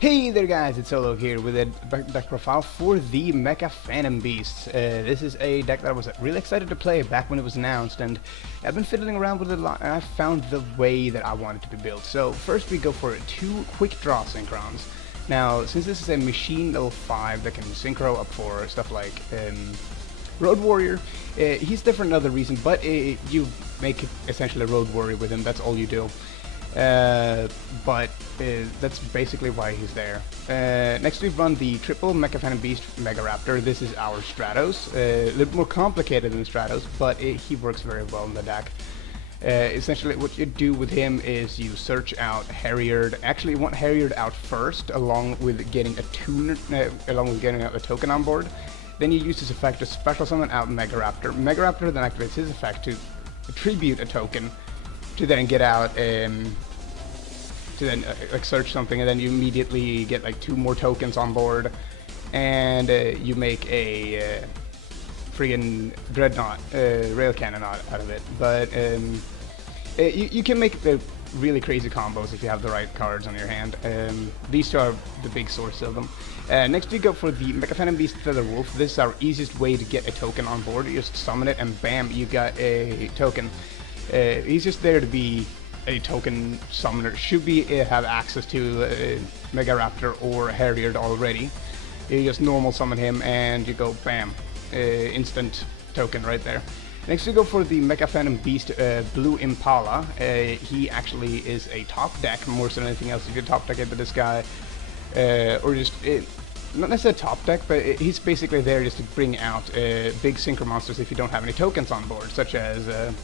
Hey there guys, it's Zologe here with a deck profile for the Mecha Phantom Beast. This is a deck that I was really excited to play back when it was announced, and I've been fiddling around with it a lot, and I found the way that I want it to be built. So first we go for 2 quick draw synchrons. Now, since this is a machine level 5 that can synchro up for stuff like Road Warrior, he's different another reason, but you make essentially a Road Warrior with him, that's all you do. But that's basically why he's there. Next we run the triple Mecha Phantom Beast Mega Raptor. This is our Stratos. A little more complicated than Stratos, but he works very well in the deck. Essentially what you do with him is you search out Harrier. Actually you want Harrier out first, along with getting a tuner, along with getting out a token on board. Then you use this effect to special summon out Mega Raptor. Mega Raptor then activates his effect to attribute a token to then get out to then like search something, and then you immediately get like 2 more tokens on board, and you make a friggin' dreadnought rail cannon out of it. But you can make the really crazy combos if you have the right cards on your hand. These 2 are the big source of them. Next we go for the Mecha Phantom Beast Feather Wolf. This is our easiest way to get a token on board. You just summon it and bam, you got a token. He's just there to be a token summoner. Should be have access to Mega Raptor or Harrier already. You just normal summon him and you go bam, instant token right there. Next we go for the Mecha Phantom Beast Blue Impala. He actually is a top deck more so than anything else. If you top deck into this guy, or just not necessarily top deck, but he's basically there just to bring out big synchro monsters if you don't have any tokens on board, such as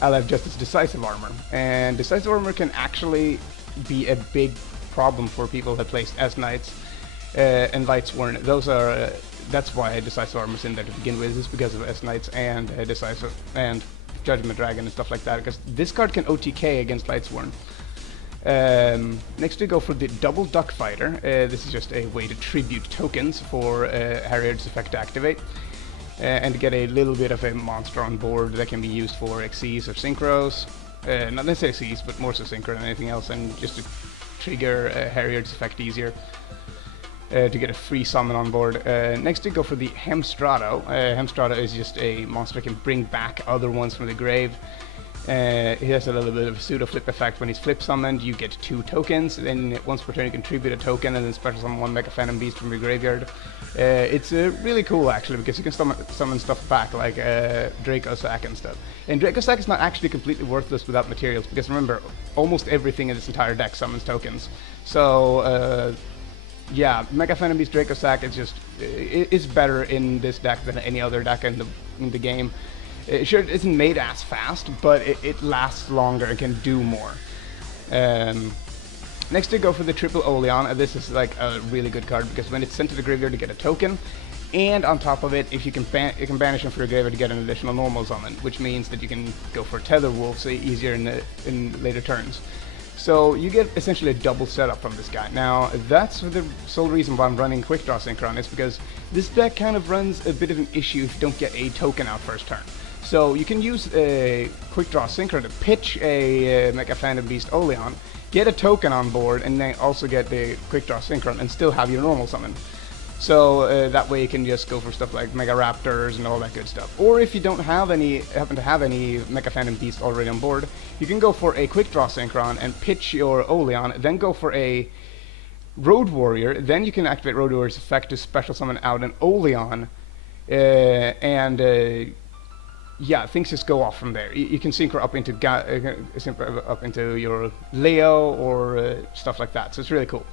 I'll have just its Decisive Armor. And Decisive Armor can actually be a big problem for people that play S-Knights and Lightsworn. Those are, that's why Decisive Armor's in there to begin with, is because of S-Knights and Decisive and Judgment Dragon and stuff like that, because this card can OTK against Lightsworn. Next we go for the Double Duck Fighter. This is just a way to tribute tokens for Harrier's effect to activate. And to get a little bit of a monster on board that can be used for Xyz or Synchros. Not necessarily Xyz, but more so Synchro than anything else, and just to trigger Harrier's effect easier. To get a free summon on board. Next we go for the Hemstrato. Hemstrato is just a monster that can bring back other ones from the grave. He has a little bit of a pseudo flip effect. When he's flip summoned, you get 2 tokens. Then once per turn, you contribute a token, and then special summon 1 Mecha Phantom Beast from your graveyard. It's really cool actually, because you can summon stuff back like Draco Sack and stuff. And Draco Sack is not actually completely worthless without materials, because remember, almost everything in this entire deck summons tokens. So yeah, Mecha Phantom Beast Draco Sack is just it's better in this deck than any other deck in the game. Sure, it isn't made as fast, but it lasts longer and can do more. Next we go for the triple Oleon. This is like a really good card, because when it's sent to the graveyard to get a token, and on top of it, if you can banish him for your graveyard to get an additional normal summon, which means that you can go for Tether Wolf, so easier in later turns. So you get essentially a double setup from this guy. Now that's the sole reason why I'm running Quick Draw Synchron, is because this deck kind of runs a bit of an issue if you don't get a token out first turn. So you can use a Quick Draw Synchro to pitch a Mecha Phantom Beast Oleon, get a token on board, and then also get the Quick Draw Synchron and still have your normal summon. So that way you can just go for stuff like Mega Raptors and all that good stuff. Or if you don't have happen to have any Mecha Phantom Beast already on board, you can go for a Quick Draw Synchron and pitch your Oleon, then go for a Road Warrior, then you can activate Road Warrior's effect to special summon out an Oleon, yeah, things just go off from there. You can synchro up into your Leo or stuff like that. So it's really cool.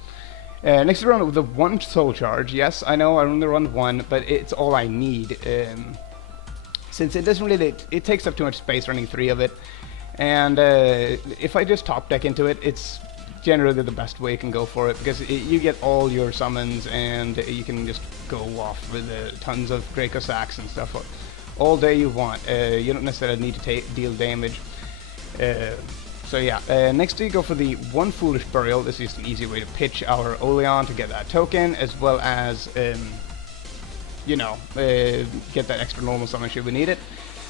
Next we run with the 1 Soul Charge. Yes, I know I only run 1, but it's all I need. Since it doesn't really, it takes up too much space running 3 of it. And if I just top deck into it, it's generally the best way you can go for it, because you get all your summons and you can just go off with tons of Draco Sacks and stuff all day you want. You don't necessarily need to deal damage. So yeah, next we go for the 1 Foolish Burial. This is an easy way to pitch our Oleon to get that token, as well as, you know, get that extra normal summon should we need it.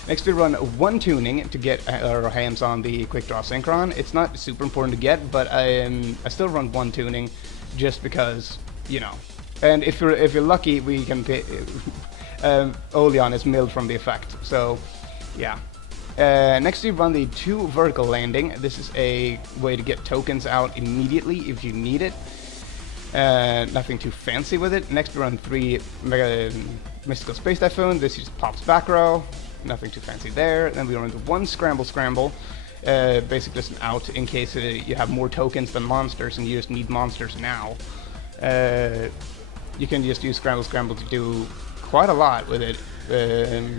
Next we run 1 tuning to get our hands on the Quick Draw Synchron. It's not super important to get, but I still run 1 tuning just because, you know. And if you're lucky, we can pay, Oleon is milled from the effect. So, yeah. Next we run the 2 vertical landing. This is a way to get tokens out immediately if you need it. Nothing too fancy with it. Next we run 3 Mystical Space Typhoon. This just pops back row. Nothing too fancy there. Then we run the 1 Scramble. Basically just an out in case you have more tokens than monsters and you just need monsters now. You can just use Scramble to do quite a lot with it,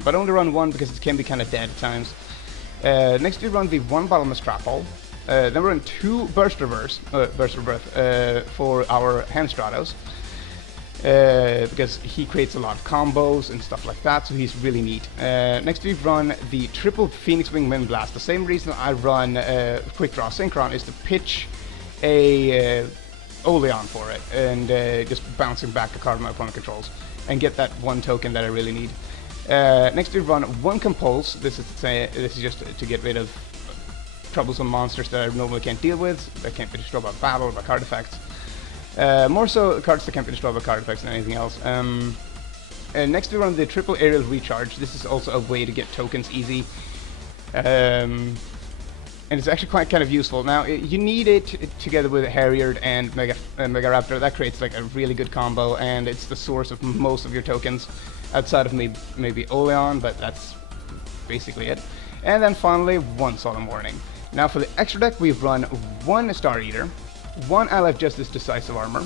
but only run 1 because it can be kind of dead at times. Next we run the 1 Bottomless Trap Hole. Then we run 2 Burst of Breath for our Hamstratos. Because he creates a lot of combos and stuff like that, so he's really neat. Next we run the triple Phoenix Wing Wind Blast. The same reason I run Quick Draw Synchron is to pitch a Oleon for it, and just bouncing back a card my opponent controls, and get that 1 token that I really need. Next we run 1 Compulse. This is just to get rid of troublesome monsters that I normally can't deal with, that can't be destroyed by battle or by card effects. More so cards that can't be destroyed by card effects than anything else. Next we run the triple Aerial Recharge. This is also a way to get tokens easy. And it's actually quite kind of useful. Now, you need it together with Harrier and Mega Raptor. That creates like a really good combo, and it's the source of most of your tokens, outside of maybe Oleon, but that's basically it. And then finally, 1 Solemn Warning. Now for the extra deck, we've run 1 Star Eater, 1 Ally of Justice Decisive Armor,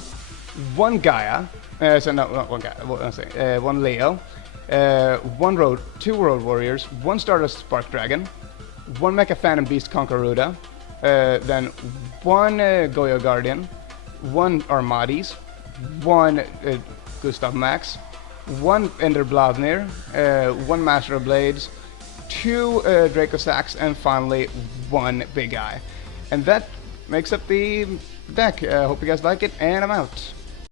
1 Gaia, not 1 Gaia, 1 Leo, 2 Road Warriors, 1 Stardust Spark Dragon, 1 Mecha Phantom Beast Conqueror, then 1 Goyo Guardian, 1 Armadis, 1 Gustav Max, 1 Ender Blavnir, 1 Master of Blades, 2 Draco Stacks, and finally 1 Big Eye. And that makes up the deck. Hope you guys like it, and I'm out.